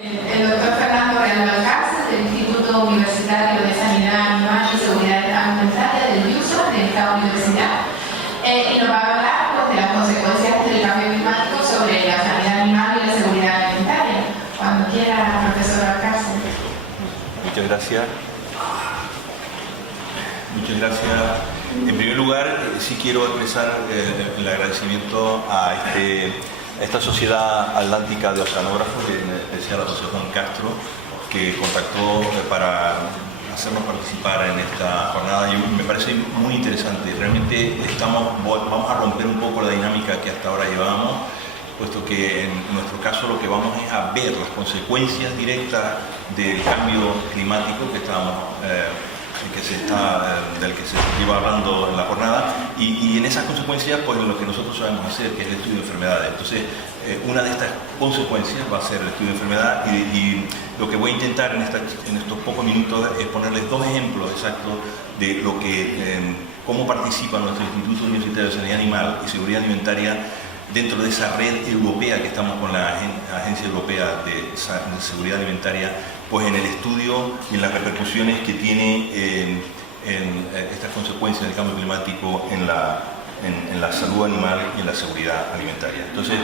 El doctor Fernando Real Balcarce, del Instituto Universitario de Sanidad Animal y Seguridad Alimentaria del IUSA, de esta universidad, y nos va a hablar pues, de las consecuencias del cambio climático sobre la sanidad animal y la seguridad alimentaria. Cuando quiera, profesor Balcarce. Muchas gracias. Muchas gracias. En primer lugar, sí quiero expresar el agradecimiento a esta Sociedad Atlántica de Oceanógrafos, en especial a José Juan Castro, que contactó para hacernos participar en esta jornada. Y me parece muy interesante. Realmente vamos a romper un poco la dinámica que hasta ahora llevábamos, puesto que en nuestro caso lo que vamos es a ver las consecuencias directas del cambio climático del que se lleva hablando en la jornada, y en esas consecuencias pues lo que nosotros sabemos hacer, que es el estudio de enfermedades. Entonces una de estas consecuencias va a ser el estudio de enfermedad, y lo que voy a intentar en estos pocos minutos es ponerles dos ejemplos exactos de cómo participa nuestro Instituto Universitario de Sanidad Animal y Seguridad Alimentaria dentro de esa red europea que estamos con la Agencia Europea de Seguridad Alimentaria, pues en el estudio y en las repercusiones que tiene en estas consecuencias del cambio climático en la salud animal y en la seguridad alimentaria. Entonces,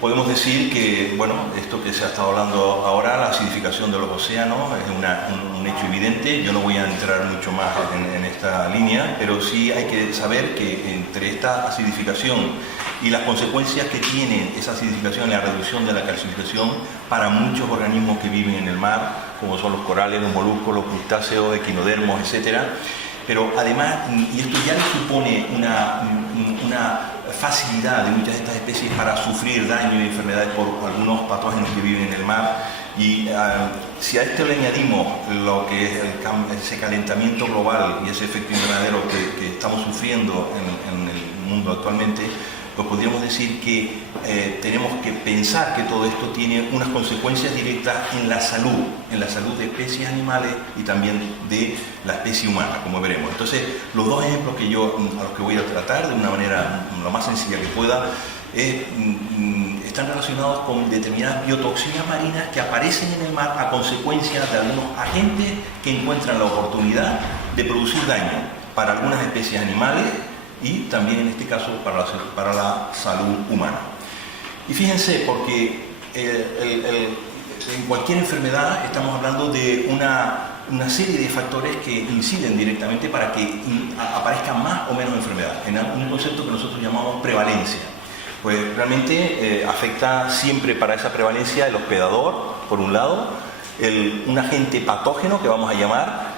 podemos decir que, bueno, esto que se ha estado hablando ahora, la acidificación de los océanos, es un hecho evidente. Yo no voy a entrar mucho más en esta línea, pero sí hay que saber que entre esta acidificación y las consecuencias que tiene esa acidificación en la reducción de la calcificación para muchos organismos que viven en el mar, como son los corales, los moluscos, los crustáceos, equinodermos, etc. Pero además, y esto ya le supone una facilidad de muchas de estas especies para sufrir daño y enfermedades por algunos patógenos que viven en el mar, y si a esto le añadimos lo que es ese calentamiento global y ese efecto invernadero que estamos sufriendo en el mundo actualmente, pues podríamos decir que tenemos que pensar que todo esto tiene unas consecuencias directas en la salud de especies animales y también de la especie humana, como veremos. Entonces, los dos ejemplos a los que voy a tratar de una manera lo más sencilla que pueda, están relacionados con determinadas biotoxinas marinas que aparecen en el mar a consecuencia de algunos agentes que encuentran la oportunidad de producir daño para algunas especies animales y también en este caso para la salud humana. Y fíjense, porque en cualquier enfermedad estamos hablando de una serie de factores que inciden directamente para que aparezcan más o menos enfermedades, en un concepto que nosotros llamamos prevalencia. Pues realmente afecta siempre para esa prevalencia el hospedador, por un lado, un agente patógeno que vamos a llamar,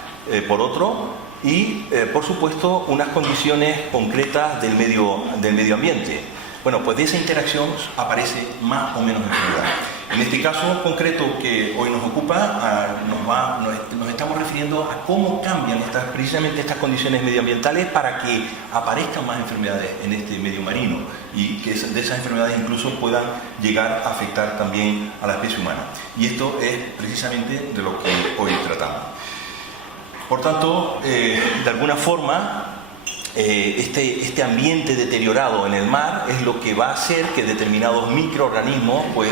por otro, y por supuesto unas condiciones concretas del medio ambiente. Bueno, pues de esa interacción aparece más o menos enfermedad. En este caso concreto que hoy nos ocupa, nos estamos refiriendo a cómo cambian precisamente estas condiciones medioambientales para que aparezcan más enfermedades en este medio marino, y que de esas enfermedades incluso puedan llegar a afectar también a la especie humana. Y esto es precisamente de lo que hoy tratamos. Por tanto, de alguna forma, este ambiente deteriorado en el mar es lo que va a hacer que determinados microorganismos pues,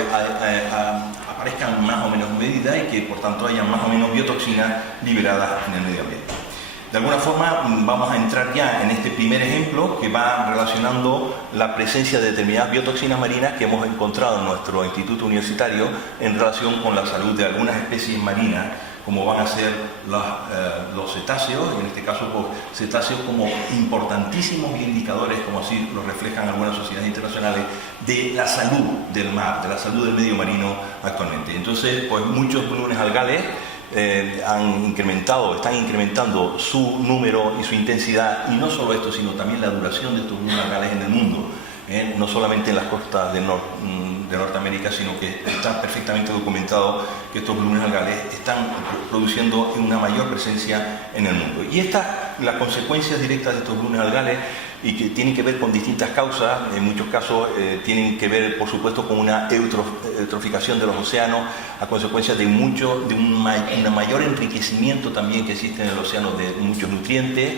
aparezcan más o menos en medida, y que por tanto haya más o menos biotoxinas liberadas en el medio ambiente. De alguna forma vamos a entrar ya en este primer ejemplo que va relacionando la presencia de determinadas biotoxinas marinas que hemos encontrado en nuestro instituto universitario en relación con la salud de algunas especies marinas, como van a ser los cetáceos, y en este caso pues, cetáceos como importantísimos indicadores, como así lo reflejan algunas sociedades internacionales, de la salud del mar, de la salud del medio marino actualmente. Entonces, pues muchos volúmenes algales están incrementando su número y su intensidad, y no solo esto, sino también la duración de estos volúmenes algales en el mundo. No solamente en las costas de Norteamérica, sino que está perfectamente documentado que estos volúmenes algales están produciendo una mayor presencia en el mundo. Y las consecuencias directas de estos volúmenes algales, y que tienen que ver con distintas causas, en muchos casos tienen que ver, por supuesto, con una eutroficación de los océanos, a consecuencia de un mayor enriquecimiento también que existe en el océano de muchos nutrientes.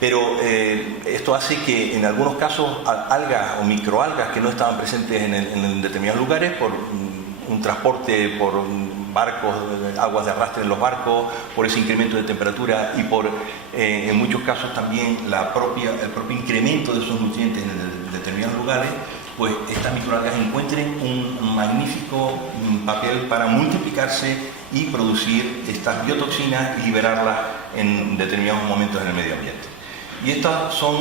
Pero esto hace que en algunos casos algas o microalgas que no estaban presentes en determinados lugares por un transporte por barcos, aguas de arrastre en los barcos, por ese incremento de temperatura y por, en muchos casos también, el propio incremento de esos nutrientes en determinados lugares, pues estas microalgas encuentren un magnífico papel para multiplicarse y producir estas biotoxinas y liberarlas en determinados momentos en el medio ambiente. Y estos son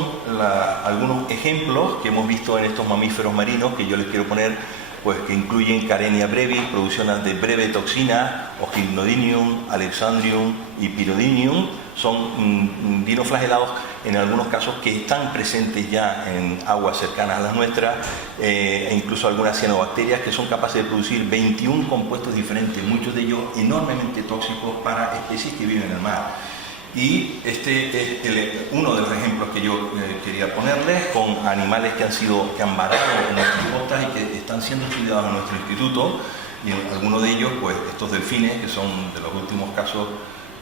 algunos ejemplos que hemos visto en estos mamíferos marinos que yo les quiero poner, pues que incluyen Karenia brevis, producción de breve toxina, Ocynodinium, Alexandrium y Pyrodinium. Son dinoflagelados en algunos casos que están presentes ya en aguas cercanas a las nuestras, e incluso algunas cianobacterias que son capaces de producir 21 compuestos diferentes, muchos de ellos enormemente tóxicos para especies que viven en el mar. Y este es uno de los ejemplos que yo quería ponerles, con animales que han varado en nuestras costas y que están siendo estudiados en nuestro instituto, y en algunos de ellos, pues estos delfines, que son de los últimos casos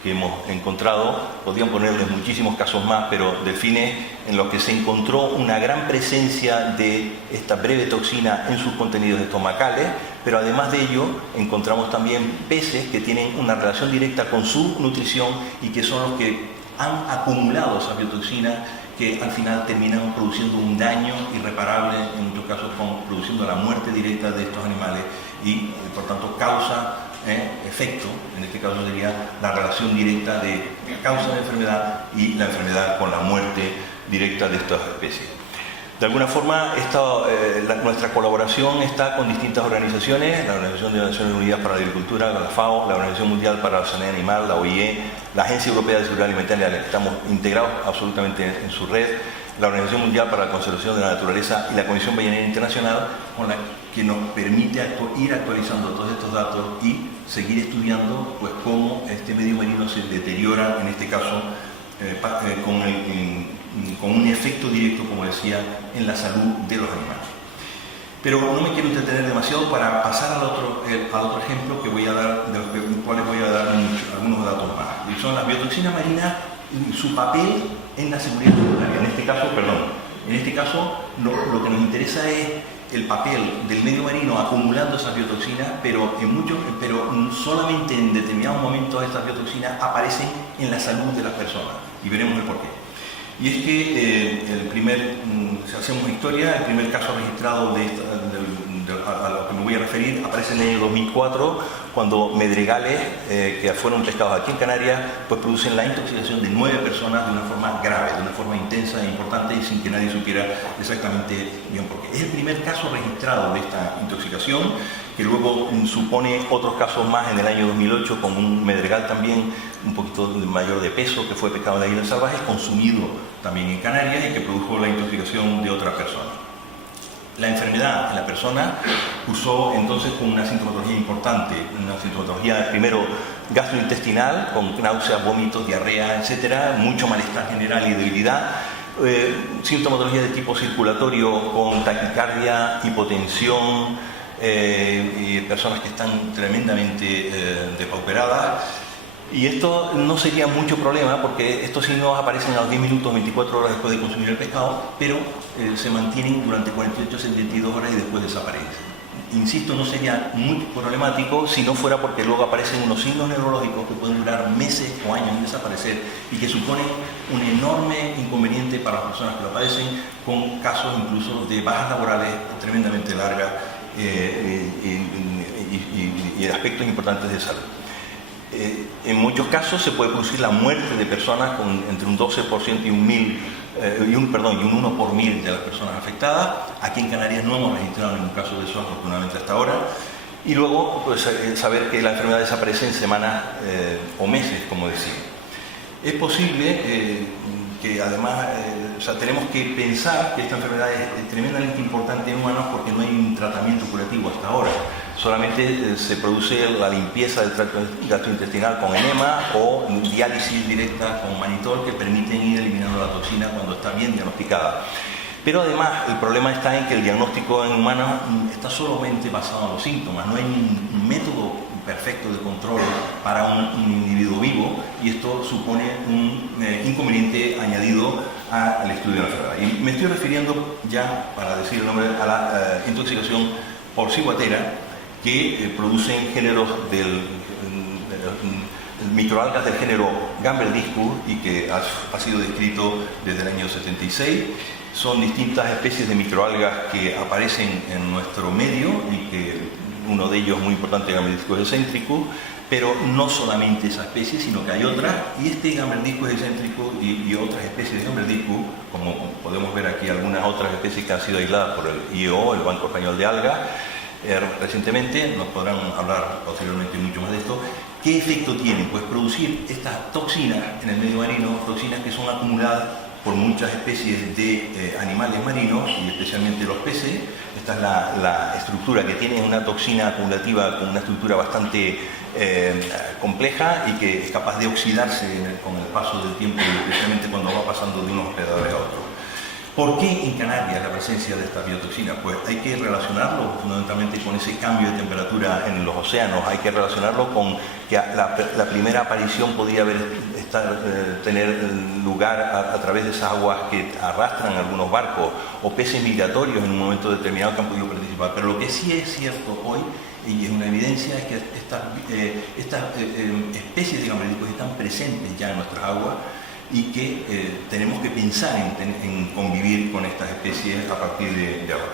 que hemos encontrado. Podrían ponerles muchísimos casos más, pero delfines en los que se encontró una gran presencia de esta breve toxina en sus contenidos estomacales, pero además de ello encontramos también peces que tienen una relación directa con su nutrición y que son los que han acumulado esa biotoxina, que al final terminan produciendo un daño irreparable, en muchos casos produciendo la muerte directa de estos animales y por tanto causa efecto. En este caso sería la relación directa de la causa de la enfermedad y la enfermedad con la muerte directa de estas especies. De alguna forma, nuestra colaboración está con distintas organizaciones: la Organización de las Naciones Unidas para la Agricultura, la FAO, la Organización Mundial para la Sanidad Animal, la OIE, la Agencia Europea de Seguridad Alimentaria, en la que estamos integrados absolutamente en su red, la Organización Mundial para la Conservación de la Naturaleza y la Comisión Ballenera Internacional, con la que nos permite ir actualizando todos estos datos y seguir estudiando pues cómo este medio marino se deteriora, en este caso con un efecto directo, como decía, en la salud de los animales. Pero no me quiero entretener demasiado para pasar al otro ejemplo que voy a dar, de los cuales voy a dar algunos datos más. Y son las biotoxinas marinas y su papel en la seguridad alimentaria. En este caso lo que nos interesa es el papel del medio marino acumulando esas biotoxinas, pero solamente en determinados momentos estas biotoxinas aparecen en la salud de las personas, y veremos el porqué. Y es que si hacemos historia, el primer caso registrado a lo que me voy a referir aparece en el año 2004, cuando medregales que fueron pescados aquí en Canarias pues producen la intoxicación de 9 personas de una forma grave, de una forma intensa e importante, y sin que nadie supiera exactamente bien por qué. Es el primer caso registrado de esta intoxicación, que luego supone otros casos más en el año 2008 con un medregal también un poquito mayor de peso que fue pescado en las islas salvajes, consumido también en Canarias y que produjo la intoxicación de otra persona. La enfermedad en la persona cursó entonces con una sintomatología importante, una sintomatología primero gastrointestinal, con náuseas, vómitos, diarrea, etcétera, mucho malestar general y debilidad, sintomatología de tipo circulatorio con taquicardia, hipotensión, y personas que están tremendamente depauperadas. Y esto no sería mucho problema porque estos signos aparecen a los 10 minutos, 24 horas después de consumir el pescado, pero se mantienen durante 48 a 72 horas y después desaparecen. Insisto, no sería muy problemático si no fuera porque luego aparecen unos signos neurológicos que pueden durar meses o años en desaparecer y que suponen un enorme inconveniente para las personas que lo padecen, con casos incluso de bajas laborales tremendamente largas y aspectos importantes de salud. En muchos casos se puede producir la muerte de personas con entre un 12% y un 1 por 1000 de las personas afectadas. Aquí en Canarias no hemos registrado ningún caso de eso, afortunadamente, hasta ahora. Y luego pues, saber que la enfermedad desaparece en semanas o meses, como decía. Es posible que además tenemos que pensar que esta enfermedad es tremendamente importante en humanos porque no hay un tratamiento curativo hasta ahora. Solamente se produce la limpieza del tracto gastrointestinal con enema o diálisis directa con manitol, que permiten ir eliminando la toxina cuando está bien diagnosticada. Pero además el problema está en que el diagnóstico en humanos está solamente basado en los síntomas, no hay un método perfecto de control para un individuo vivo, y esto supone un inconveniente añadido al estudio de la enfermedad. Y me estoy refiriendo ya, para decir el nombre, a la intoxicación por ciguatera, que producen géneros microalgas del género Gamberdiscus y que ha sido descrito desde el año 76. Son distintas especies de microalgas que aparecen en nuestro medio y que uno de ellos muy importante es Gamberdiscus excéntricus, pero no solamente esa especie, sino que hay otras, y este Gamberdiscus excéntricus y otras especies de Gamberdiscus, como podemos ver aquí algunas otras especies que han sido aisladas por el IEO, el Banco Español de Algas, recientemente, nos podrán hablar posteriormente mucho más de esto. ¿Qué efecto tienen? Pues producir estas toxinas en el medio marino, toxinas que son acumuladas por muchas especies de animales marinos y especialmente los peces. Esta es la estructura que tiene, una toxina acumulativa con una estructura bastante compleja y que es capaz de oxidarse con el paso del tiempo y especialmente cuando va pasando de unos predadores a otros. ¿Por qué en Canarias la presencia de estas biotoxinas? Pues hay que relacionarlo fundamentalmente con ese cambio de temperatura en los océanos, hay que relacionarlo con que la primera aparición podía tener lugar a través de esas aguas que arrastran algunos barcos o peces migratorios en un momento determinado que han podido participar. Pero lo que sí es cierto hoy, y es una evidencia, es que estas especies de Gamberdiscus están presentes ya en nuestras aguas y que tenemos que pensar en convivir con estas especies a partir de ahora.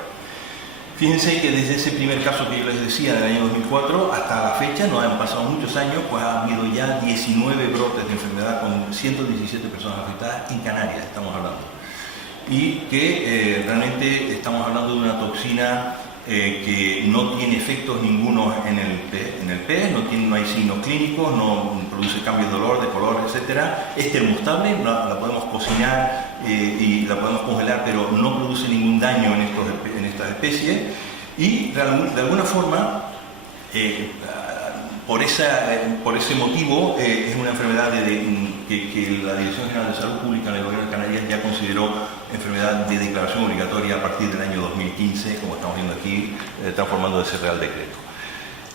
Fíjense que desde ese primer caso que yo les decía, en el año 2004, hasta la fecha, no han pasado muchos años, pues ha habido ya 19 brotes de enfermedad con 117 personas afectadas en Canarias, estamos hablando. Y que realmente estamos hablando de una toxina que no tiene efectos ninguno en el pez, no hay signos clínicos, no produce cambios de olor, de color, etc. Es termostable, la podemos cocinar y la podemos congelar, pero no produce ningún daño en estas especies. Y de alguna forma, por ese motivo, es una enfermedad que la Dirección General de Salud Pública del Gobierno de Canarias ya consideró enfermedad de declaración obligatoria a partir del año 2015, como estamos viendo aquí, transformando ese Real Decreto.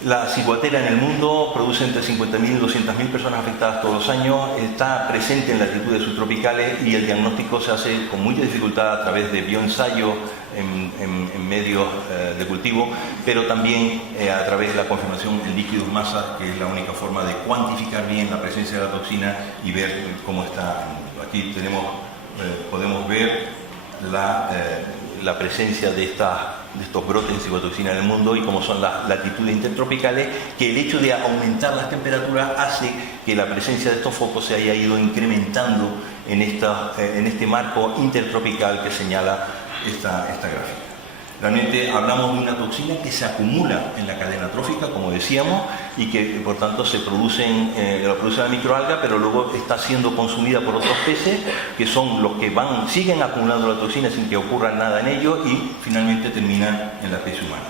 La ciguatera en el mundo produce entre 50.000 y 200.000 personas afectadas todos los años, está presente en latitudes subtropicales y el diagnóstico se hace con mucha dificultad a través de bioensayo en medios de cultivo, pero también a través de la confirmación en líquidos masa, que es la única forma de cuantificar bien la presencia de la toxina y ver cómo está. Aquí podemos ver la presencia de estos brotes de ciguatoxina en el mundo y cómo son las latitudes intertropicales, que el hecho de aumentar las temperaturas hace que la presencia de estos focos se haya ido incrementando en este marco intertropical que señala esta gráfica. Realmente hablamos de una toxina que se acumula en la cadena trófica, como decíamos, y que por tanto se produce la microalga, pero luego está siendo consumida por otros peces, que son los que siguen acumulando la toxina sin que ocurra nada en ellos y finalmente terminan en la especie humana.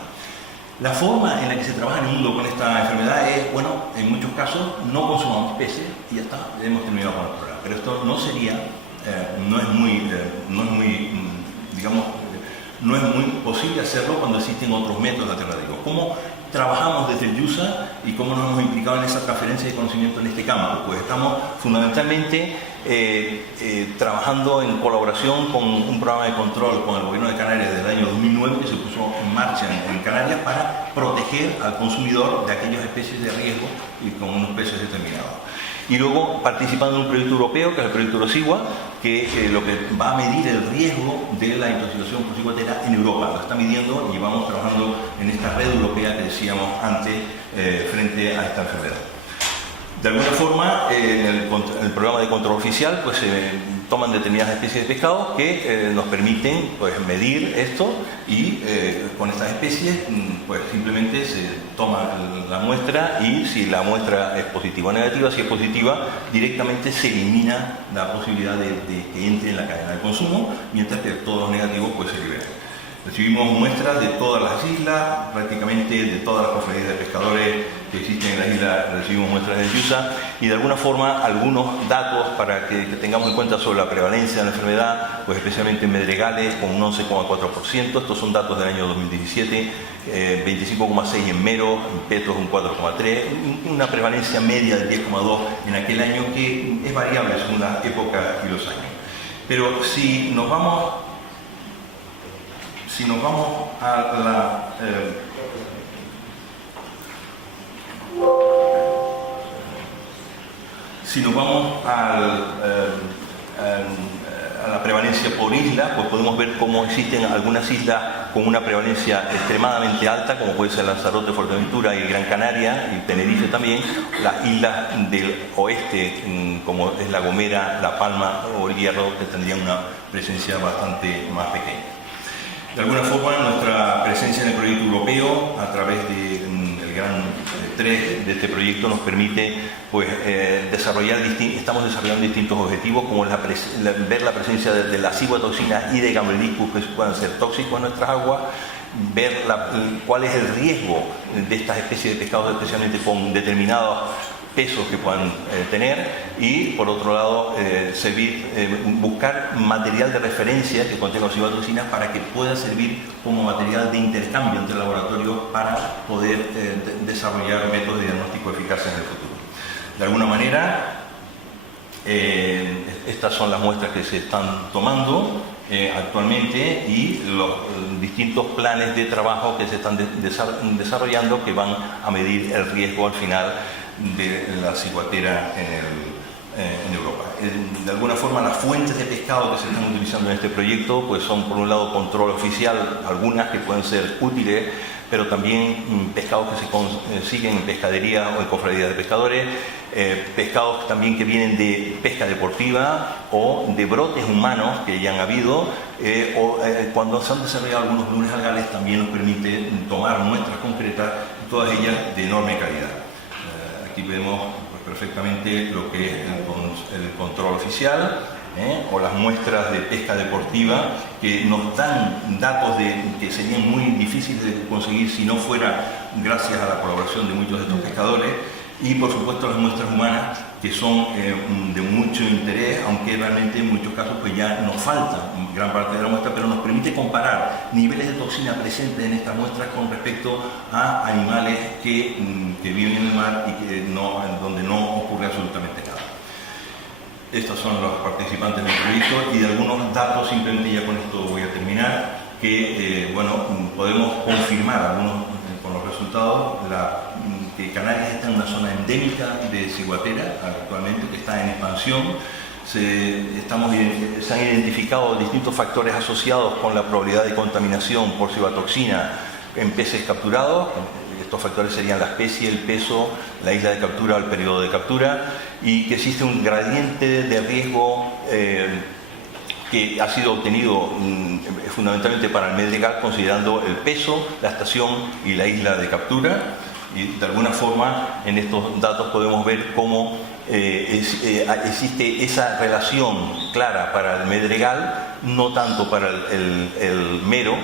La forma en la que se trabaja en el mundo con esta enfermedad es, bueno, en muchos casos no consumamos peces y ya está, hemos terminado con el programa. Pero esto no sería, no es muy posible hacerlo cuando existen otros métodos alternativos. ¿Cómo trabajamos desde el IUSA y cómo nos hemos implicado en esa transferencia de conocimiento en este campo? Pues estamos fundamentalmente trabajando en colaboración con un programa de control con el Gobierno de Canarias desde el año 2009 que se puso en marcha en Canarias para proteger al consumidor de aquellas especies de riesgo y con unos peces determinados. Y luego participando en un proyecto europeo, que es el proyecto Rosigua, que lo que va a medir el riesgo de la intoxicación por ciguatera en Europa. Lo está midiendo y vamos trabajando en esta red europea que decíamos antes frente a esta enfermedad. De alguna forma, en el programa de control oficial, pues se toman determinadas especies de pescado que nos permiten pues, medir esto y con estas especies pues simplemente se toma la muestra y si la muestra es positiva o negativa, si es positiva directamente se elimina la posibilidad de que entre en la cadena de consumo, mientras que todos los negativos pues se liberan. Recibimos muestras de todas las islas, prácticamente de todas las cofradías de pescadores que existen en las islas, recibimos muestras del IUSA y de alguna forma algunos datos para que tengamos en cuenta sobre la prevalencia de la enfermedad, pues especialmente en medregales con un 11,4%, estos son datos del año 2017, 25,6% en mero, en petros un 4,3%, una prevalencia media del 10,2% en aquel año que es variable según la época y los años. Pero si nos vamos a Si nos vamos a la prevalencia por isla, pues podemos ver cómo existen algunas islas con una prevalencia extremadamente alta, como puede ser Lanzarote, Fuerteventura y Gran Canaria, y Tenerife también. Las islas del oeste, como es La Gomera, La Palma o El Hierro, que tendrían una presencia bastante más pequeña. De alguna forma, nuestra presencia en el proyecto europeo, a través del gran 3 de este proyecto, nos permite pues, estamos desarrollando distintos objetivos, como ver la presencia de la ciguatoxina y de Gameliscus que puedan ser tóxicos en nuestras aguas, ver cuál es el riesgo de estas especies de pescados, especialmente con determinados pesos que puedan tener, y por otro lado buscar material de referencia que contenga ciguatoxinas para que pueda servir como material de intercambio entre laboratorios para poder desarrollar métodos de diagnóstico eficaces en el futuro. De alguna manera, estas son las muestras que se están tomando actualmente y los distintos planes de trabajo que se están desarrollando, que van a medir el riesgo al final de la ciguatera en Europa. De alguna forma, las fuentes de pescado que se están utilizando en este proyecto pues son, por un lado, control oficial, algunas que pueden ser útiles, pero también pescados que se consiguen en pescaderías o en cofradías de pescadores, pescados también que vienen de pesca deportiva o de brotes humanos que ya han habido, cuando se han desarrollado algunos lunes algales también nos permite tomar muestras concretas, todas ellas de enorme calidad. Aquí vemos pues, perfectamente lo que es el control oficial, o las muestras de pesca deportiva, que nos dan datos que serían muy difíciles de conseguir si no fuera gracias a la colaboración de muchos de estos pescadores, y por supuesto las muestras humanas, que son de mucho interés, aunque realmente en muchos casos pues ya nos falta gran parte de la muestra, pero nos permite comparar niveles de toxina presentes en estas muestras con respecto a animales que viven en el mar y donde no ocurre absolutamente nada. Estos son los participantes del proyecto, y de algunos datos, simplemente ya con esto voy a terminar, que podemos confirmar algunos con los resultados, que Canarias está en una zona endémica de ciguatera actualmente, que está en expansión. Se han identificado distintos factores asociados con la probabilidad de contaminación por ciguatoxina en peces capturados. Estos factores serían la especie, el peso, la isla de captura o el periodo de captura, y que existe un gradiente de riesgo que ha sido obtenido fundamentalmente para el medregal, considerando el peso, la estación y la isla de captura. Y de alguna forma en estos datos podemos ver cómo existe esa relación clara para el medregal, no tanto para el mero,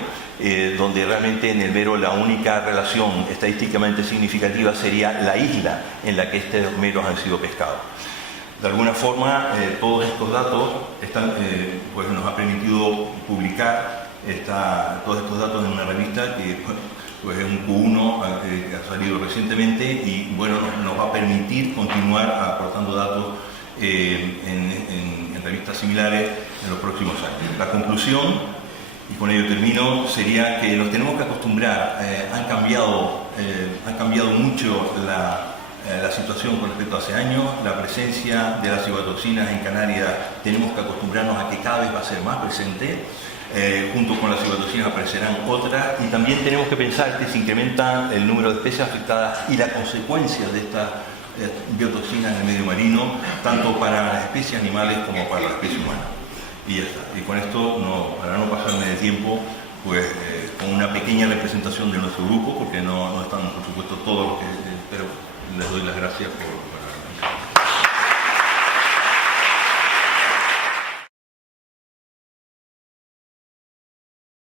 donde realmente en el mero la única relación estadísticamente significativa sería la isla en la que estos meros han sido pescados. De alguna forma, todos estos datos pues nos ha permitido publicar todos estos datos en una revista que pues es un Q1 que ha salido recientemente, y nos va a permitir continuar aportando datos en revistas similares en los próximos años. La conclusión, y con ello termino, sería que nos tenemos que acostumbrar. Han cambiado mucho la situación con respecto a hace años. La presencia de las ciguatoxinas en Canarias tenemos que acostumbrarnos a que cada vez va a ser más presente. Junto con las ciguatoxinas aparecerán otras, y también tenemos que pensar que se incrementa el número de especies afectadas y las consecuencias de estas biotoxinas en el medio marino, tanto para las especies animales como para la especie humana. Y ya está. Y con esto, para no pasarme de tiempo, pues con una pequeña representación de nuestro grupo, porque no están por supuesto todos los que, pero les doy las gracias por